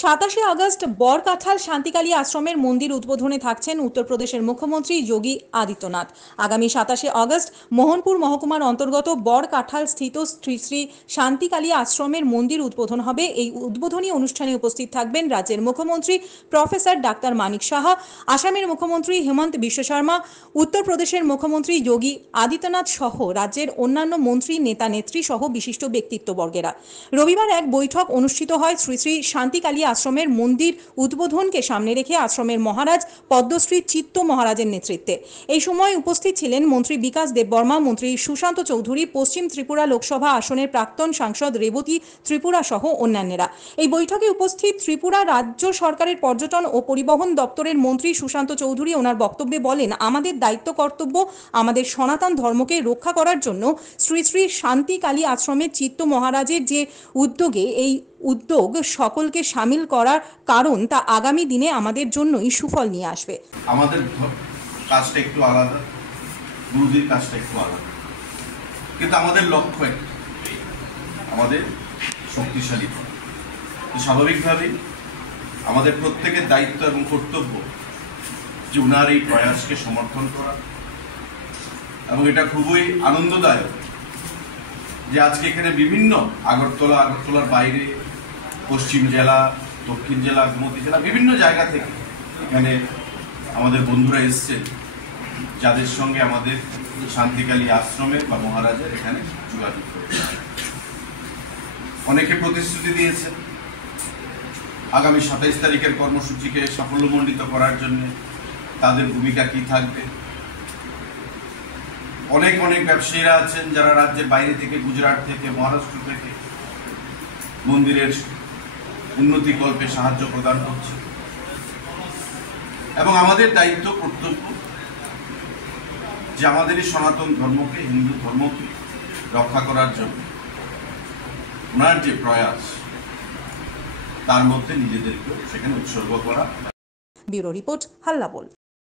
27 August বরকাঠাল Shantikali আশ্রমের মন্দির উদ্বোধনে থাকছেন উত্তরপ্রদেশের মুখ্যমন্ত্রী যোগী আদিত্যনাথ। আগামী 27 আগস্ট মোহনপুর মহকুমার অন্তর্গত বরকাঠাল স্থিত শ্রী শ্রী শান্তিকালী আশ্রমের মন্দির উদ্বোধন হবে। এই উদ্বোধনী অনুষ্ঠানে উপস্থিত থাকবেন রাজ্যের মুখ্যমন্ত্রী প্রফেসর ডাক্তার মানিক সাহা, আসামের মুখ্যমন্ত্রী হেমন্ত বিশ্ব শর্মা, উত্তরপ্রদেশের মুখ্যমন্ত্রী যোগী আদিত্যনাথ সহ রাজ্যের অন্যান্য মন্ত্রী, নেতা নেত্রী সহ বিশিষ্ট ব্যক্তিত্ববর্গেরা। রবিবার এক বৈঠক অনুষ্ঠিত হয় শ্রী শ্রী শান্তিকালী আশ্রমের মন্দির উদ্বোধনকে সামনে রেখে আশ্রমের মহারাজ পদ্মশ্রী চিত্ত মহারাজের নেতৃত্বে। এই সময় উপস্থিত ছিলেন মন্ত্রী বিকাশ দেববর্মা, মন্ত্রী সুশান্ত চৌধুরী, পশ্চিম ত্রিপুরা লোকসভা আসনের প্রাক্তন সাংসদ রেবতী ত্রিপুরা সহ অন্যান্যরা। এই বৈঠকে উপস্থিত ত্রিপুরা রাজ্য সরকারের পর্যটন ও পরিবহন দপ্তরের মন্ত্রী সুশান্ত চৌধুরী ওনার বক্তব্যে বলেন, আমাদের দায়িত্ব কর্তব্য আমাদের সনাতন ধর্মকে রক্ষা করার জন্য শ্রী শ্রী শান্তিকালী আশ্রমের চিত্ত মহারাজের যে উদ্যোগে এই উদ্যোগ সকলকে সামিল করার কারণ তা আগামী দিনে আমাদের জন্যই সুফল নিয়ে আসবে। আমাদের কাজটা একটু আলাদা, গুরুজির কাজটা একটু আলাদা, কিন্তু আমাদের লক্ষ্য আমাদের শক্তিশালী করা। তো স্বাভাবিকভাবেই আমাদের প্রত্যেকের দায়িত্ব এবং কর্তব্য যে উনার এই প্রয়াসকে সমর্থন করা, এবং এটা খুবই আনন্দদায়ক যে আজকে এখানে বিভিন্ন আগরতলার বাইরে, পশ্চিম জেলা, দক্ষিণ জেলা, গোমতী জেলা, বিভিন্ন জায়গা থেকে এখানে আমাদের বন্ধুরা এসছেন, যাদের সঙ্গে আমাদের শান্তিকালী আশ্রমের বা মহারাজের এখানে যোগাযোগ করেছে। অনেকে প্রতিশ্রুতি দিয়েছেন আগামী 27 তারিখের কর্মসূচিকে সাফল্যমণ্ডিত করার জন্য তাদের ভূমিকা কি থাকবে। অনেক ব্যবসায়ীরা আছেন যারা রাজ্যের বাইরে থেকে, গুজরাট থেকে, মহারাষ্ট্র থেকে মন্দিরের উন্নতিকল্পে সাহায্য প্রদান করছে। এবং আমাদের দায়িত্ব, কর্তব্য যে আমাদের এই সনাতন ধর্মকে, হিন্দু ধর্মকে রক্ষা করার জন্য ওনার যে প্রয়াস, তার মধ্যে নিজেদেরকে সেখানে উৎসর্গ করা। ব্যুরো রিপোর্ট, হাল্লা বল।